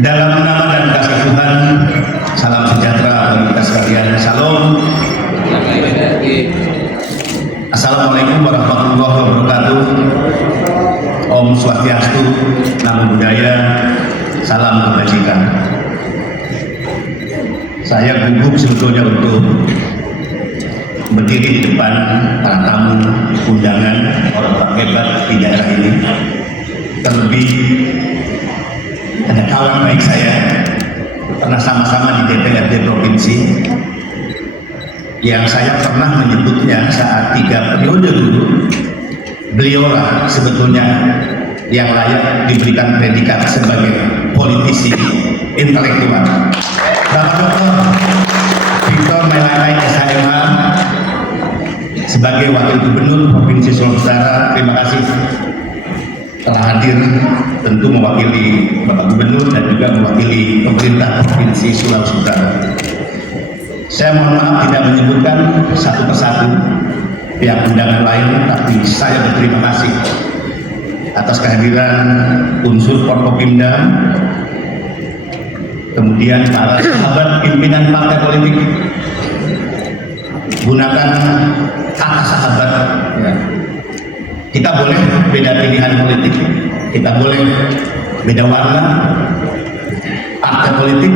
Dalam nama dan kasih Tuhan, salam sejahtera bagi kita sekalian. Salam. Assalamualaikum warahmatullahi wabarakatuh. Om Swastiastu, Namo Buddhaya, salam kebajikan. Saya gugup sebetulnya untuk berdiri di depan para tamu undangan orang hebat di daerah ini. Terlebih ada kawan baik saya pernah sama-sama di DPRD provinsi yang saya pernah menyebutnya saat 3 periode dulu, beliaulah sebetulnya yang layak diberikan predikat sebagai politisi intelektual. Bapak Dr. Victor Melalai SHMH sebagai Wakil Gubernur Provinsi Sulawesi Utara, terima kasih telah hadir, tentu mewakili Bapak Gubernur dan juga mewakili pemerintah Provinsi Sulawesi Utara. Saya mohon maaf tidak menyebutkan satu persatu pihak undangan lain, tapi saya berterima kasih atas kehadiran unsur Forkopimda, kemudian para sahabat pimpinan partai politik. Gunakan kata sahabat, ya. Kita boleh beda pilihan politik, kita boleh beda warna partai politik,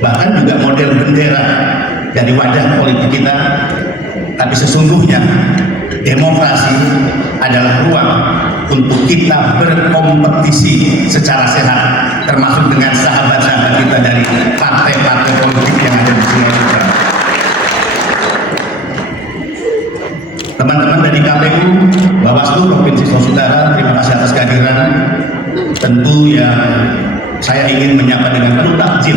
bahkan juga model bendera dari wajah politik kita, tapi sesungguhnya demokrasi adalah ruang untuk kita berkompetisi secara sehat, termasuk dengan sahabat-sahabat kita dari partai-partai politik yang ada di Sulawesi Utara. Teman-teman dari KPU, Bawaslu Provinsi Sulawesi Utara, terima kasih atas kehadiran. Tentu yang saya ingin menyapa dengan penuh takjub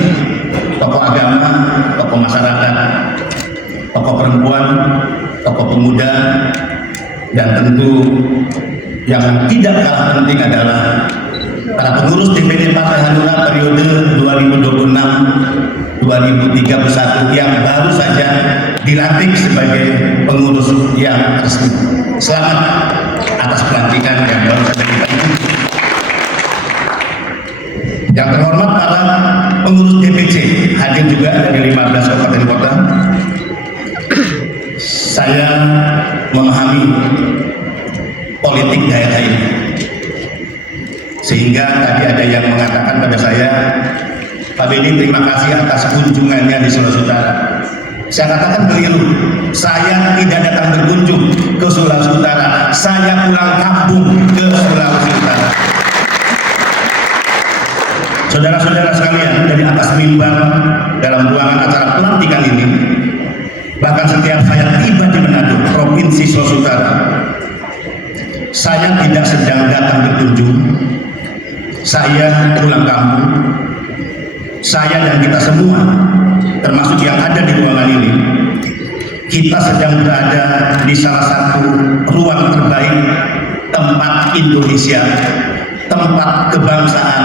tokoh agama, tokoh masyarakat, tokoh perempuan, tokoh pemuda, dan tentu yang tidak kalah penting adalah para pengurus DPD Partai Hanura periode 2026-2031 yang baru saja dilantik sebagai pengurus yang resmi. Selamat atas pelantikan yang baru saja kita ikuti. Yang terhormat para pengurus DPC hadir juga dari 15 kabupaten kota. Saya memahami politik daerah ini, sehingga tadi ada yang mengatakan pada saya, Pak Beni terima kasih atas kunjungannya di Sulawesi Utara. Saya katakan keliru, saya tidak datang berkunjung ke Sulawesi Utara, saya pulang kampung ke Sulawesi Utara. Saudara-saudara sekalian, dari atas mimbar dalam ruangan acara pelantikan ini, bahkan setiap saya tiba di Manado, Provinsi Sulawesi Utara, saya tidak sedang datang berkunjung, saya pulang kampung. Saya dan kita semua, termasuk yang ada di ruangan ini, kita sedang berada di salah satu ruang terbaik, tempat Indonesia, tempat kebangsaan,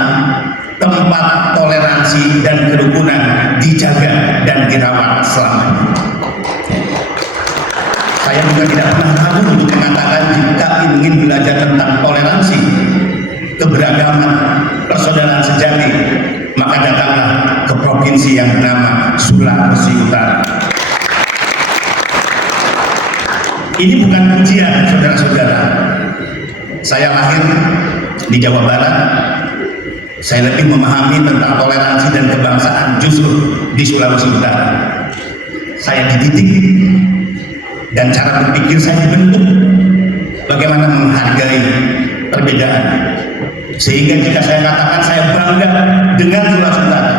tempat toleransi dan kerukunan dijaga dan dirawat selamanya. Saya juga tidak pernah ragu untuk mengatakan, jika ingin belajar tentang toleransi, keberagaman, persaudaraan sejati, maka datanglah ke provinsi yang bernama Sulawesi Utara. Ini bukan pujian, saudara-saudara. Saya lahir di Jawa Barat. Saya lebih memahami tentang toleransi dan kebangsaan justru di Sulawesi Utara. Saya dididik dan cara berpikir saya dibentuk bagaimana menghargai perbedaan. Sehingga jika saya katakan saya bangga dengan Sulawesi Utara,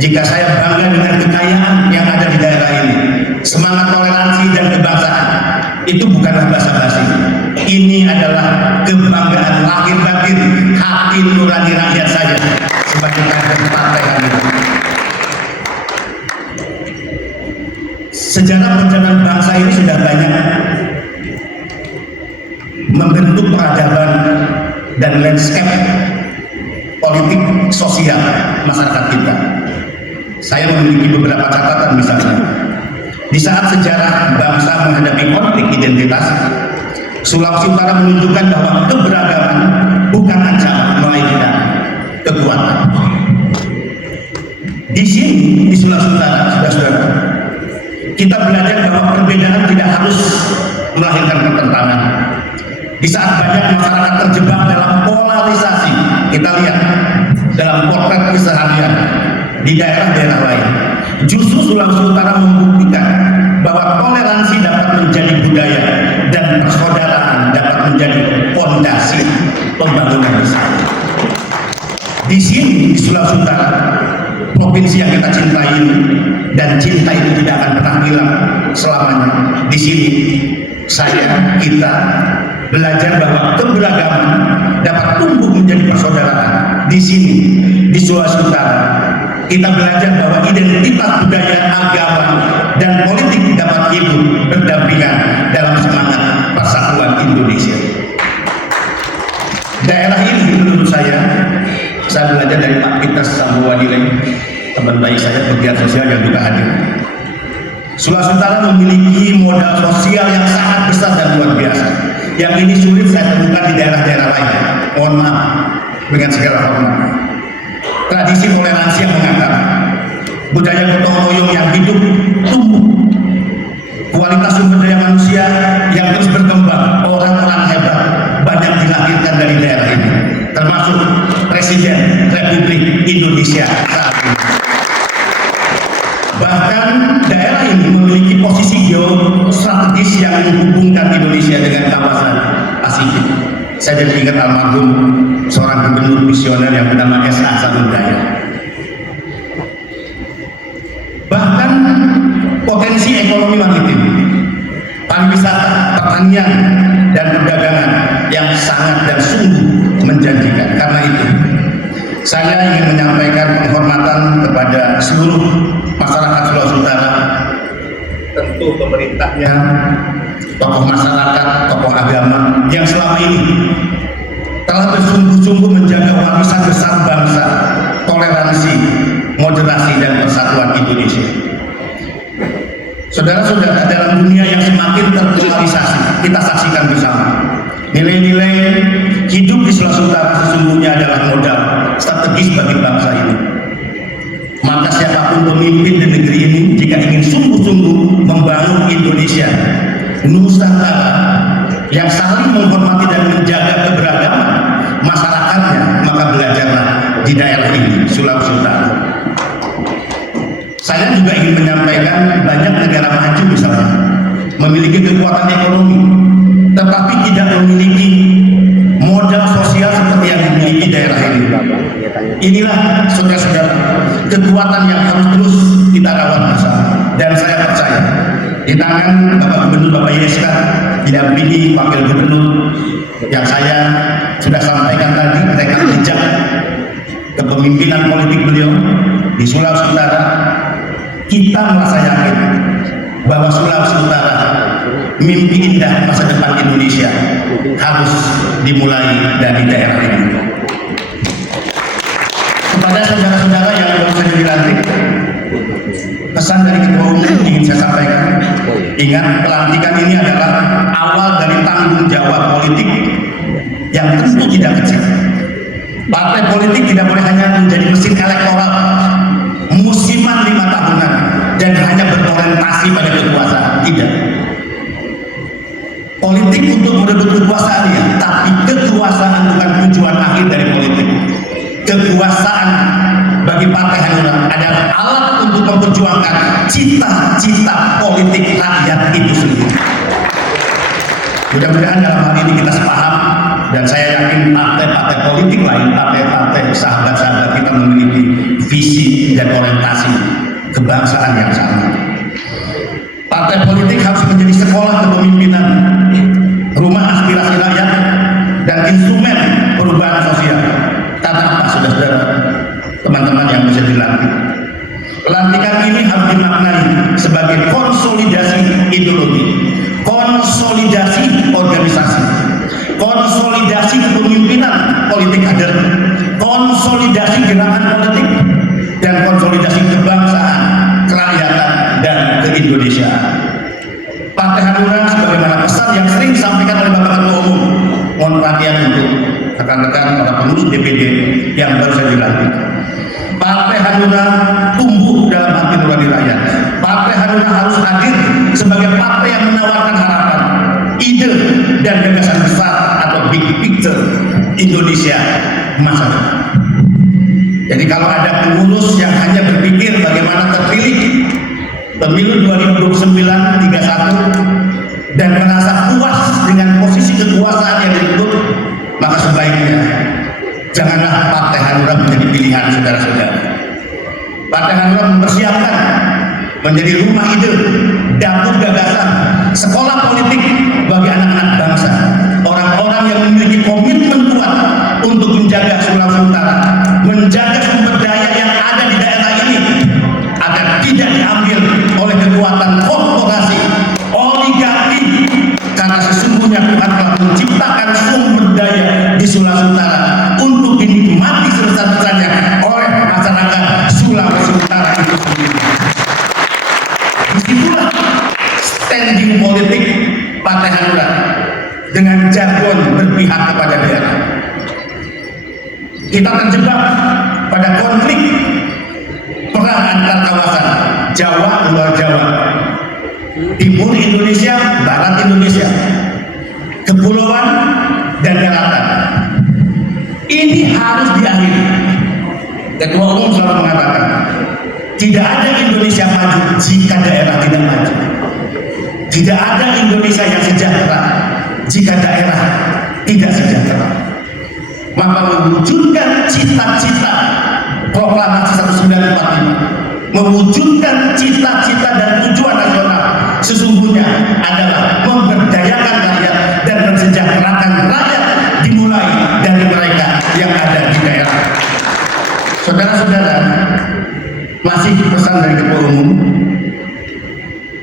jika saya bangga dengan kekayaan yang ada di daerah ini, semangat toleransi dan kebangsaan, itu bukanlah basa-basi. Ini adalah kebanggaan lahir batin hati nurani rakyat saja sebagai kader partai kami. Sejarah perjalanan bangsa ini sudah banyak membentuk peradaban dan landscape politik sosial masyarakat kita. Saya memiliki beberapa catatan, misalnya di saat sejarah bangsa menghadapi konflik identitas, Sulawesi Utara menunjukkan bahwa keberagaman bukan ancaman melainkan kekuatan. Di sini di Sulawesi Utara, saudara-saudara, kita belajar bahwa perbedaan tidak harus melahirkan pertentangan. Di saat banyak masyarakat terjebak dalam polarisasi, kita lihat dalam potret keseharian di daerah-daerah lain, justru Sulawesi Utara membuktikan bahwa toleransi dapat menjadi budaya dan persaudaraan dapat menjadi fondasi pembangunan besar. Di sini di Sulawesi Utara, provinsi yang kita cintai ini, dan cinta itu tidak akan pernah hilang selamanya. Di sini kita belajar bahwa keberagaman dapat tumbuh menjadi persaudaraan. Di sini di Sulawesi Utara kita belajar bahwa identitas budaya, agama, dan politik dapat hidup berdampingan dalam semangat persatuan Indonesia. Daerah ini menurut saya belajar dari Pak Peter Sambuwadile, teman baik saya pegiat sosial yang juga hadir. Sulawesi Utara memiliki modal sosial yang sangat besar dan luar biasa. Yang ini sulit saya temukan di daerah-daerah lain. Mohon maaf dengan segala hormat. Tradisi toleransi yang mengakar, budaya gotong royong yang hidup tumbuh, kualitas sumber daya manusia yang terus berkembang, orang-orang hebat banyak dilahirkan dari daerah ini, termasuk Presiden Republik Indonesia saat ini. Bahkan daerah ini memiliki posisi geostrategis yang menghubungkan Indonesia dengan kawasan Pasifik. Saya jadi ingat almarhum seorang gubernur visioner yang bernama S.A. Samunjaya. Bahkan potensi ekonomi maritim, pariwisata, pertanian, dan perdagangan yang sangat dan sungguh menjanjikan. Karena itu, saya ingin menyampaikan penghormatan kepada seluruh masyarakat Sulawesi Utara, tentu pemerintahnya, tokoh masyarakat, tokoh agama yang selama ini telah bersungguh-sungguh menjaga warisan besar bangsa, toleransi, moderasi, dan persatuan Indonesia. Saudara-saudara, dalam dunia yang semakin terpolarisasi, kita saksikan bersama nilai-nilai hidup di Sulawesi Utara sesungguhnya adalah modal strategis bagi bangsa ini. Maka siapapun pemimpin di negeri ini jika ingin sungguh-sungguh membangun Indonesia Nusantara yang saling menghormati dan menjaga keberagaman masyarakatnya, maka belajarlah di daerah ini, Sulawesi Utara. Saya juga ingin menyampaikan banyak negara maju misalnya memiliki kekuatan ekonomi, tetapi tidak memiliki modal sosial seperti yang dimiliki daerah ini. Inilah saudara-saudara kekuatan yang harus terus kita rawat bersama. Dan saya percaya di tangan Bapak Gubernur Bapak YSK didampingi Wakil Gubernur yang saya sudah sampaikan tadi rekam jejak kepemimpinan politik beliau di Sulawesi Utara, kita merasa yakin bahwa Sulawesi Utara mimpi indah masa depan Indonesia harus dimulai dari daerah ini. Kepada saudara-saudara yang baru saja dilantik, pesan dari Ketua Umum ingin saya sampaikan. Ingat, pelantikan ini adalah awal dari tanggung jawab politik yang tentu tidak kecil. Partai politik tidak boleh hanya menjadi mesin elektoral musiman 5 tahunan dan hanya berorientasi pada kekuasaan. Tidak. Politik untuk merebut kekuasaan ya, tapi kekuasaan bukan tujuan akhir dari politik. Kekuasaan bagi Partai Hanura adalah alat untuk memperjuangkan cita-cita politik rakyat itu sendiri. Mudah-mudahan dalam hal ini kita sepaham, dan saya yakin partai-partai politik lain, partai-partai sahabat-sahabat kita memiliki visi dan orientasi kebangsaan yang sama. Partai politik harus menjadi sekolah kepemimpinan, rumah aspirasi rakyat, dan instrumen perubahan sosial. Karena apa, saudara-saudara, teman-teman yang bisa dilantik? Pelantikan ini harus dimaknai sebagai konsolidasi ideologi, konsolidasi organisasi, konsolidasi kepemimpinan politik kader, konsolidasi gerakan politik, dan konsolidasi kebangsaan, kerakyatan, dan keindonesiaan. Partai Hanura sebagaimana pesan yang sering disampaikan oleh Bapak Ketua Umum, mohon perhatian untuk rekan rekan-rekan para pengurus DPD yang baru saja dilantik. Partai Hanura tumbuh dalam hati nurani rakyat. Partai Hanura harus hadir sebagai partai yang menawarkan harapan, ide, dan gagasan besar atau big picture Indonesia masa depan. Jadi kalau ada pengurus yang hanya berpikir bagaimana terpilih pemilu 2029-31 dan merasa puas dengan posisi kekuasaan yang direbut, maka sebaiknya janganlah Partai Hanura menjadi pilihan saudara-saudara. Partai Hanura mempersiapkan menjadi rumah ide, dapur gagasan, sekolah politik bagi anak-anak bangsa, orang-orang yang memiliki komitmen kuat untuk menjaga Sulawesi Utara, menjaga sumber daya yang ada di daerah ini agar tidak diambil oleh kekuatan korporasi, oligarki, karena sesungguhnya Tuhan telah menciptakan sumber daya di Sulawesi Utara untuk dinikmati sebesar-besarnya oleh masyarakat Sulawesi Utara itu sendiri. Disitulah standing politik Partai Hanura dengan jargon berpihak kepada daerah. Kita terjebak pada konflik perang antar kawasan Jawa luar Jawa, timur Indonesia, barat Indonesia, kepulauan dan daratan. Ini harus diakhiri. Ketua Umum selalu mengatakan, tidak ada Indonesia maju jika daerah tidak maju. Tidak ada Indonesia yang sejahtera jika daerah tidak sejahtera. Maka mewujudkan cita-cita proklamasi 1945, mewujudkan cita-cita dan tujuan nasional sesungguhnya adalah memberdayakan rakyat dan mensejahterakan rakyat, dimulai dari mereka yang ada di daerah. Saudara-saudara, masih pesan dari Ketua Umum.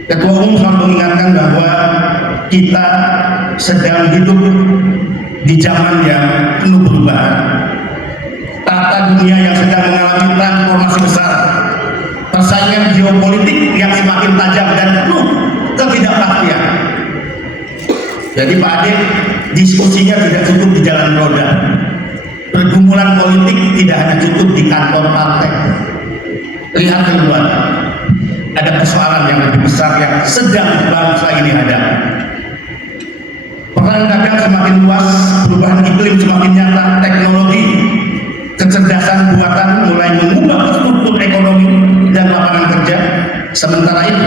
Ketua Umum selalu mengingatkan bahwa kita sedang hidup di zaman yang penuh perubahan. Tata dunia yang sedang mengalami transformasi besar, persaingan geopolitik yang semakin tajam dan penuh ketidakpastian. Jadi Pak Ade, diskusinya tidak cukup di jalan roda. Pergumulan politik tidak hanya cukup di kantor partai. Lihat keluar, ada persoalan yang lebih besar yang sedang bangsa ini hadapi. Perang dagang semakin luas, perubahan iklim semakin nyata, teknologi, kecerdasan buatan mulai mengubah struktur ekonomi dan lapangan kerja. Sementara itu,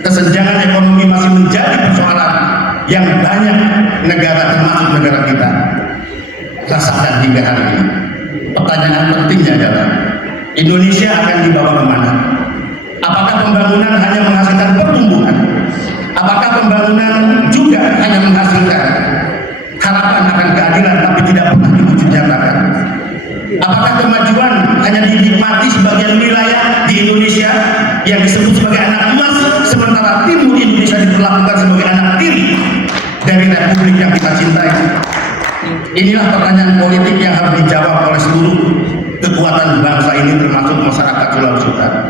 kesenjangan ekonomi masih menjadi persoalan yang banyak negara, termasuk negara kita, rasakan hingga hari ini. Pertanyaan pentingnya adalah, Indonesia akan dibawa kemana? Apakah pembangunan hanya menghasilkan pertumbuhan? Apakah pembangunan juga hanya menghasilkan harapan akan keadilan tapi tidak pernah diwujud nyatakan? Apakah kemajuan hanya dinikmati sebagian wilayah di Indonesia yang disebut sebagai anak emas, sementara timur Indonesia diperlakukan sebagai anak tiri dari republik yang kita cintai? Inilah pertanyaan politik yang harus dijawab oleh seluruh kekuatan bangsa ini, termasuk masyarakat Sulawesi Utara.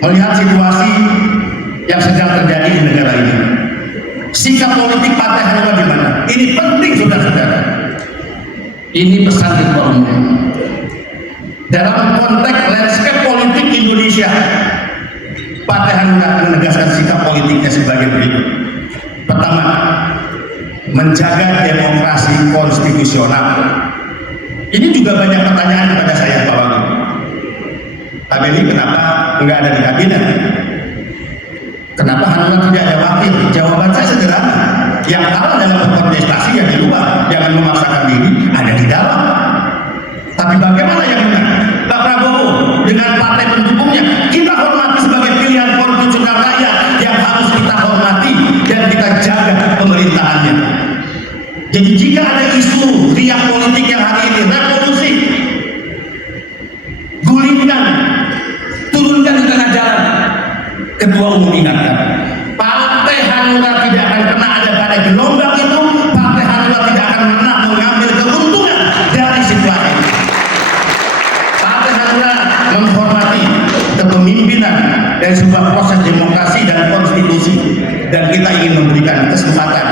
Melihat situasi yang sedang terjadi di negara ini, sikap politik Partai Hanura di mana? Ini penting, saudara-saudara. Ini pesan Ketua Umum. Dalam konteks landscape politik Indonesia, Partai Hanura menegaskan sikap politiknya sebagai berikut. Pertama, menjaga demokrasi konstitusional. Ini juga banyak pertanyaan kepada saya, Pak Wagub. Pak Beli, kenapa nggak ada di kabinet? Kenapa Hanura tidak ada wakil? Jawaban saya sederhana. Yang kalah dalam berkontestasi yang di luar, jangan memaksakan diri, ada di dalam. Tapi bagaimana yang menang? Pak Prabowo dengan partai pendukungnya, kita hormati sebagai pilihan konstitusional rakyat yang harus kita hormati dan kita jaga pemerintahannya. Jadi jika ada isu riak politik yang hari ini revolusi, gulingkan, turunkan di tengah jalan. Ketua Umum ingatkan, Partai Hanura tidak akan pernah ada pada gelombang itu. Partai Hanura tidak akan pernah mengambil keuntungan dari situasi. Partai Hanura menghormati kepemimpinan dari sebuah proses demokrasi dan konstitusi, dan kita ingin memberikan kesempatan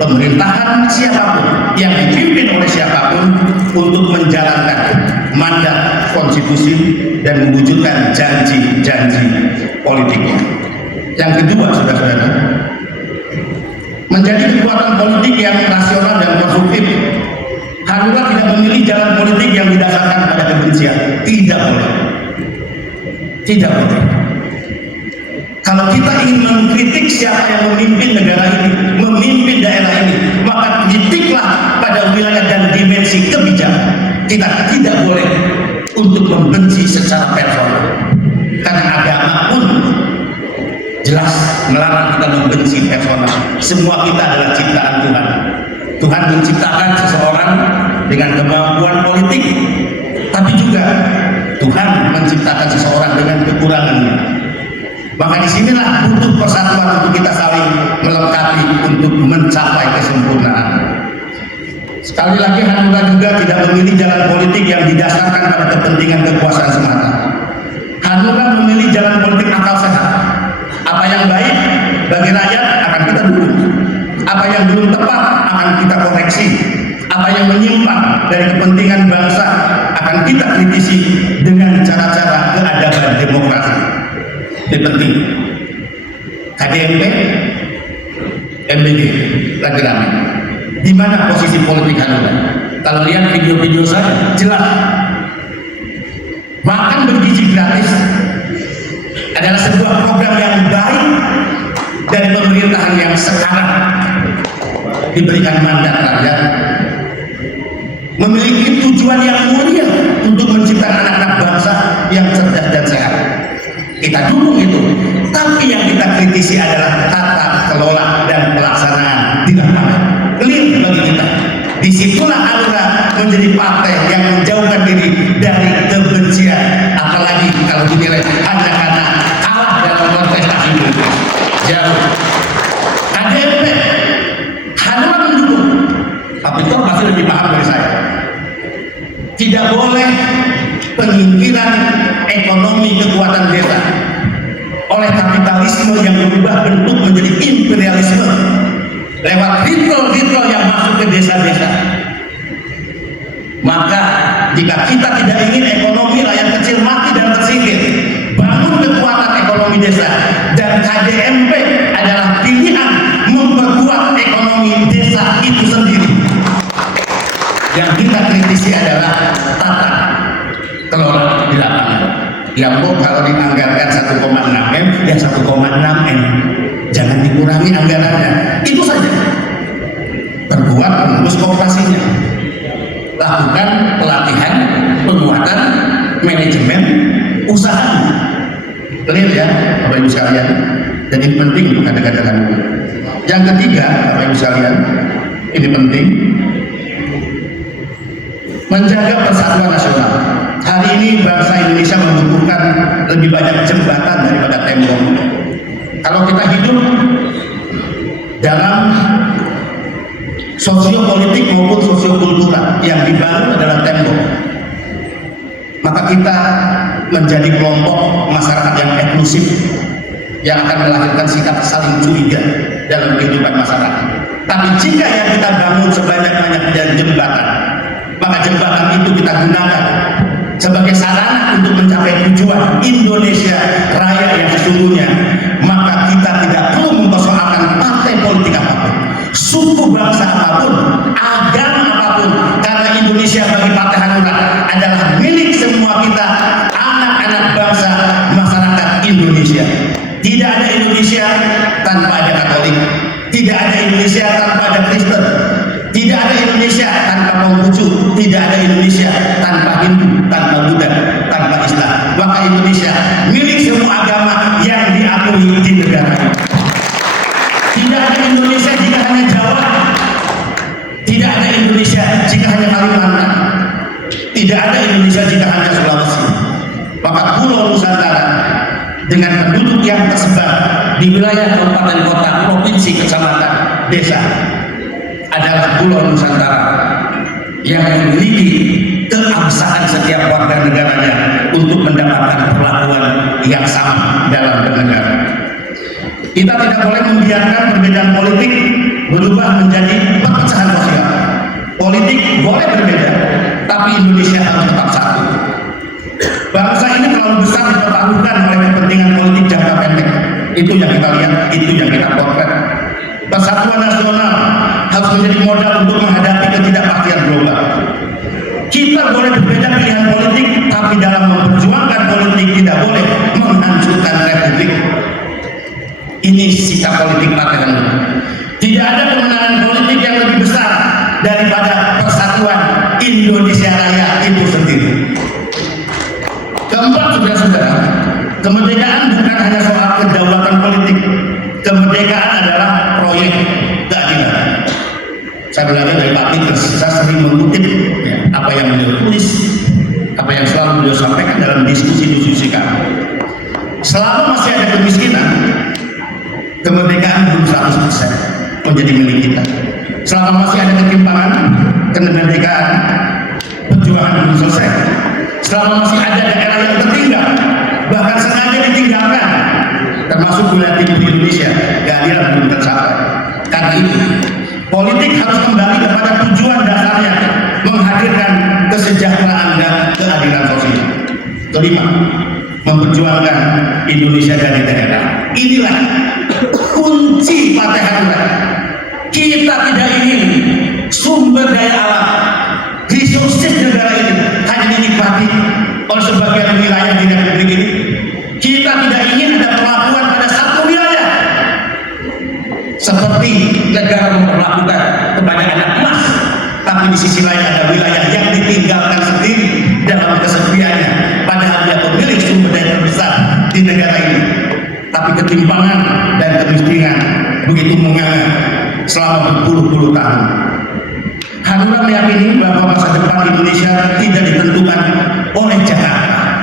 pemerintahan siapapun yang dipimpin oleh siapapun untuk menjalankan mandat konstitusi dan mewujudkan janji-janji politiknya. Yang kedua, saudara-saudara, menjadi kekuatan politik yang rasional dan konstruktif. Hanura tidak memilih jalan politik yang didasarkan pada kebencian. Tidak boleh. Tidak boleh. Kalau kita ingin mengkritik siapa yang memimpin negara ini, memimpin daerah ini, maka kritiklah pada wilayah dan dimensi kebijakan. Kita tidak boleh untuk membenci secara personal, karena agama pun jelas melarang kita membenci personal. Semua kita adalah ciptaan Tuhan. Tuhan menciptakan seseorang dengan kemampuan politik, tapi juga Tuhan menciptakan seseorang dengan kekurangannya. Maka disinilah butuh persatuan untuk kita saling melengkapi untuk mencapai kesempurnaan. Sekali lagi, Hanura juga tidak memilih jalan politik yang didasarkan pada kepentingan kekuasaan semata. Hanura memilih jalan politik akal sehat. Apa yang baik bagi rakyat akan kita dukung. Apa yang belum tepat akan kita koreksi. Apa yang menyimpang dari kepentingan bangsa akan kita kritisi dengan cara-cara keadaban demokrasi. Ini penting. KDMP, MBG lagi ramai. Di mana posisi politik Hanura? Kalau lihat video-video saya, jelas. Makan bergizi gratis adalah sebuah program yang baik dari pemerintahan yang sekarang diberikan mandat rakyat, memiliki tujuan yang mulia untuk menciptakan anak-anak bangsa yang cerdas dan sehat. Kita dukung itu, tapi yang kita kritisi adalah tata kelola dan pelaksanaan di lapangan. Clear bagi kita. Disitulah Hanura menjadi partai yang menjauhkan diri dari kebencian, apalagi kalau dinilai hanya karena kalah dalam kontestasi itu. Jauh. KDMP, Hanura mendukung, tapi Tor pasti lebih paham dari saya. Tidak boleh penyingkiran ekonomi kekuatan desa oleh kapitalisme yang berubah bentuk menjadi imperialisme lewat ritual-ritual yang masuk ke desa-desa. Maka jika kita tidak ingin ekonomi rakyat kecil mati dan tersingkir, bangun kekuatan ekonomi desa, dan KDMP adalah pilihan memperkuat ekonomi desa itu sendiri. Yang kita kritisi adalah tata kelola di lapangan. Ya Bu, kalau dianggarkan 1,6 M, ya 1,6 M. Jangan dikurangi anggarannya. Itu saja. Perbuat mengurus kooperasinya. Lakukan pelatihan, penguatan, manajemen, usaha. Clear ya, Bapak Ibu sekalian. Dan ini penting untuk kata-kata. Yang ketiga, Bapak Ibu sekalian, ini penting. Menjaga persatuan nasional. Hari ini bangsa Indonesia membutuhkan lebih banyak jembatan daripada tembok. Kalau kita hidup dalam sosiopolitik maupun sosiokultural yang dibangun adalah tembok, maka kita menjadi kelompok masyarakat yang eksklusif yang akan melahirkan sikap saling curiga dalam kehidupan masyarakat. Tapi jika yang kita bangun sebanyak-banyaknya jembatan, maka jembatan itu kita gunakan sebagai sarana untuk mencapai tujuan Indonesia Raya yang sesungguhnya. Maka kita tidak perlu mempersoalkan partai politik apapun, suku bangsa apapun, agama apapun, karena Indonesia bagi Partai Hanura adalah milik semua kita, anak-anak bangsa masyarakat Indonesia. Tidak ada Indonesia tanpa ada Katolik, tidak ada Indonesia tanpa ada Kristen, tidak ada Indonesia tanpa Konghucu, tidak ada Indonesia tanpa Hindu, tanpa Buddha, tanpa Islam. Maka Indonesia milik semua agama yang diakui di negara. Tidak ada Indonesia jika hanya Jawa, tidak ada Indonesia jika hanya Kalimantan, tidak ada Indonesia jika hanya Sulawesi. Maka Pulau Nusantara dengan penduduk yang tersebar di wilayah kabupaten kota, provinsi, kecamatan, desa adalah Pulau Nusantara yang memiliki keabsahan setiap warga negaranya untuk mendapatkan perlakuan yang sama dalam bernegara. Kita tidak boleh membiarkan perbedaan politik berubah menjadi perpecahan sosial. Politik boleh berbeda, tapi Indonesia harus tetap satu. Bangsa ini terlalu besar dipertaruhkan oleh kepentingan politik jangka pendek. Itu yang kita lihat, itu yang kita potret. Persatuan nasional harus menjadi modal untuk menghadapi ketidakpastian global. Kita boleh berbeda pilihan politik, tapi dalam memperjuangkan politik tidak boleh menghancurkan republik. Ini sikap politik Partai Hanura. Tidak ada kemenangan politik yang lebih besar daripada persatuan Indonesia Raya itu sendiri. Keempat, saudara-saudara, kemerdekaan bukan hanya soal kedaulatan politik. Kemerdekaan adalah proyek keadilan. Saya belajar dari Pak Peters, saya sering mengutip apa yang beliau tulis, apa yang selalu beliau sampaikan dalam diskusi-diskusi kami. Selama masih ada kemiskinan, kemerdekaan belum 100% menjadi milik kita. Selama masih ada ketimpangan, kemerdekaan perjuangan belum selesai. Selama masih ada daerah yang tertinggal, bahkan sengaja ditinggalkan, termasuk wilayah timur Indonesia, keadilan belum tercapai. Karena itu, politik harus kembali kepada tujuan dasarnya, menghadirkan kesejahteraan dan keadilan sosial. Kelima, memperjuangkan Indonesia dari daerah. Inilah kunci Partai Hanura. Kita tidak ingin sumber daya alam, resources negara ini hanya dinikmati oleh sebagian wilayah di republik ini. Kita tidak ingin ada perlakuan pada satu wilayah seperti negara memperlakukan kepada anak emas, tapi di sisi lain ada wilayah yang ditinggalkan sendiri dalam kesepiannya, padahal dia pemilik sumber daya terbesar di negara ini. Tapi ketimpangan dan kemiskinan begitu menganga selama berpuluh-puluh tahun. Hanura meyakini bahwa masa depan Indonesia tidak ditentukan oleh Jakarta.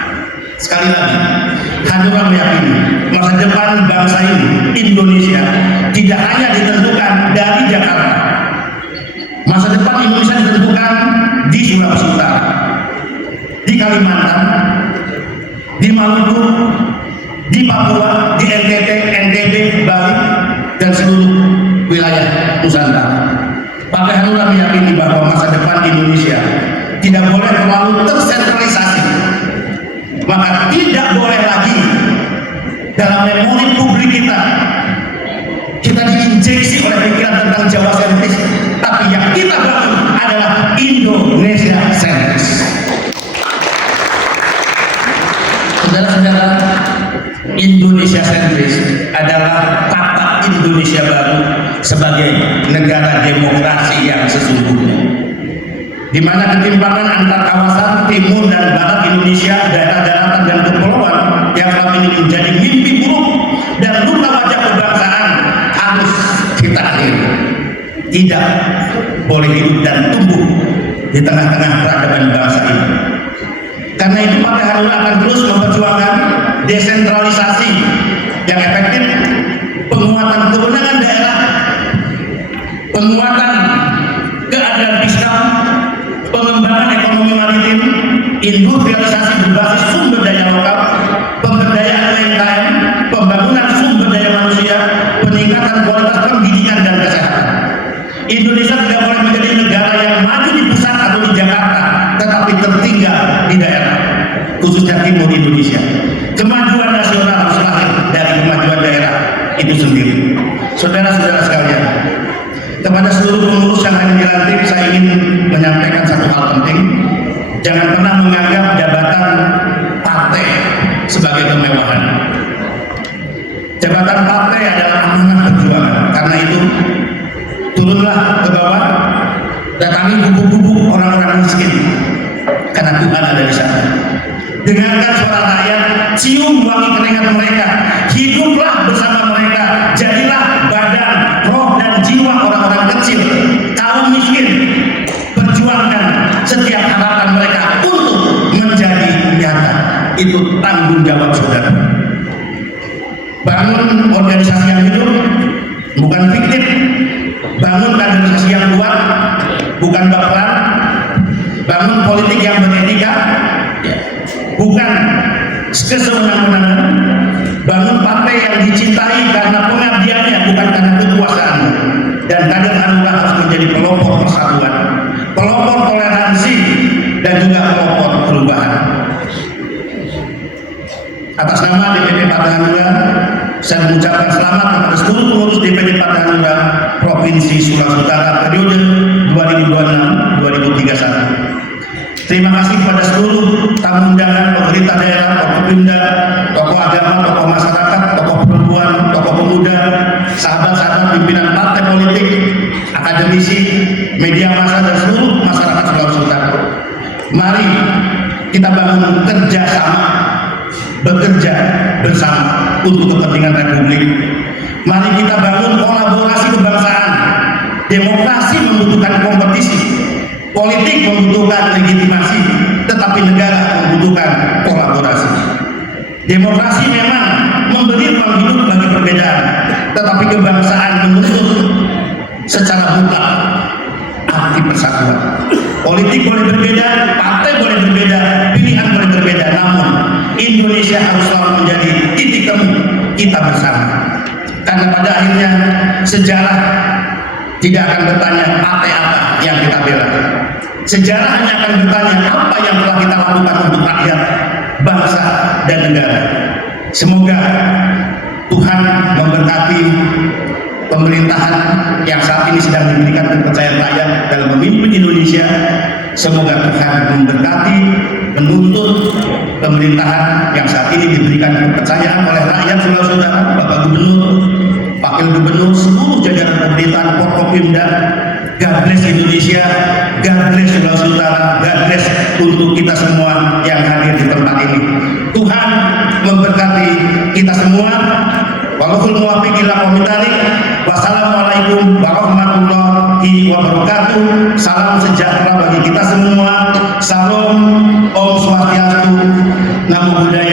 Sekali lagi, Hanura meyakini masa depan bangsa ini, Indonesia, tidak hanya ditentukan dari Jakarta. Masa depan Indonesia ditentukan di Sulawesi Utara, di Kalimantan, di Maluku, di Papua, di NTT, NTB, Bali, dan seluruh wilayah Nusantara. Partai Hanura meyakini bahwa masa depan Indonesia tidak boleh terlalu tersentralisasi, maka tidak boleh lagi dalam memori publik kita diinjeksi oleh pikiran tentang Jawa sentris, tapi yang kita bangun adalah Indonesia sentris. Saudara-saudara, Indonesia sentris adalah tata Indonesia baru sebagai negara demokrasi yang sesungguhnya, di mana ketimpangan antar kawasan timur dan barat Indonesia, daerah daratan dan kepulauan yang selama ini menjadi mimpi buruk dan luka wajah kebangsaan harus kita akhiri. Tidak boleh hidup dan tumbuh di tengah-tengah peradaban bangsa ini. Karena itu Partai Hanura akan terus memperjuangkan desentralisasi yang efektif, penguatan kewenangan daerah, penguatan keadilan fiskal, pengembangan ekonomi maritim, industrialisasi berbasis sumber daya lokal, pemberdayaan UMKM, pembangunan sumber daya manusia, peningkatan kualitas pendidikan dan kesehatan. Indonesia tidak boleh menjadi negara yang maju di pusat atau di Jakarta, tetapi tertinggal di daerah, khususnya timur Indonesia. Kemajuan nasional harus lahir dari kemajuan daerah itu sendiri. Saudara-saudara sekalian, kepada seluruh pengurus yang hadir dilantik, saya ingin menyampaikan satu hal penting. Jangan pernah menganggap jabatan partai sebagai kemewahan. Jabatan partai adalah amanah perjuangan. Karena itu, turunlah ke bawah, datangi gubuk-gubuk orang-orang miskin, karena Tuhan ada di sana. Dengarkan suara rakyat, cium wangi keringat mereka, hiduplah bersama mereka, jadilah badan, roh dan jiwa orang-orang kecil, kaum miskin. Perjuangkan setiap harapan mereka untuk menjadi nyata. Itu tanggung jawab saudara. Bangun organisasi yang hidup, bukan fiktif. Bangun kaderisasi yang kuat, bukan baperan. Bangun politik yang beretika, bukan kesewenang-wenangan. bangun partai yang dicintai karena pengabdiannya, bukan karena kekuasaannya. Dan kader Hanura harus menjadi pelopor persatuan, pelopor toleransi, dan juga pelopor perubahan. Atas nama DPP Partai Hanura, saya mengucapkan selamat kepada seluruh pengurus DPP Partai Hanura Provinsi Sulawesi Utara periode 2026-2031. Terima kasih kepada seluruh tamu undangan, pemerintah daerah, tokoh Pemda, tokoh agama, tokoh masyarakat, tokoh perempuan, tokoh pemuda, sahabat-sahabat pimpinan partai politik, akademisi, media massa, dan seluruh masyarakat Sulawesi Utara. Mari kita bangun kerjasama, bekerja bersama untuk kepentingan Republik. Mari kita bangun kolaborasi kebangsaan. Demokrasi membutuhkan kompetisi, politik membutuhkan legitimasi, tetapi negara membutuhkan kolaborasi. Demokrasi memang memberi ruang hidup bagi perbedaan, tetapi kebangsaan menuntut secara mutlak arti persatuan. Politik boleh berbeda, partai boleh berbeda, pilihan boleh berbeda, namun Indonesia harus selalu menjadi titik temu kita bersama. Karena pada akhirnya sejarah tidak akan bertanya partai apa yang kita bela. Sejarah hanya akan bertanya apa yang telah kita lakukan untuk rakyat, bangsa, dan negara. Semoga Tuhan memberkati pemerintahan yang saat ini sedang diberikan kepercayaan rakyat dalam memimpin Indonesia. Semoga Tuhan memberkati, menuntut pemerintahan yang saat ini diberikan kepercayaan oleh rakyat Sulawesi Utara, Bapak Gubernur, Wakil Gubernur, seluruh jajaran pemerintahan, Forkopimda. God bless Indonesia, God bless Sulawesi Utara, God bless untuk kita semua yang hadir di tempat ini. Tuhan memberkati kita semua. Wallahul muwaffiq ila aqwamit thoriq. Wassalamualaikum warahmatullahi wabarakatuh. Salam sejahtera bagi kita semua. Salam, Om Swastiastu, Namo Buddhaya.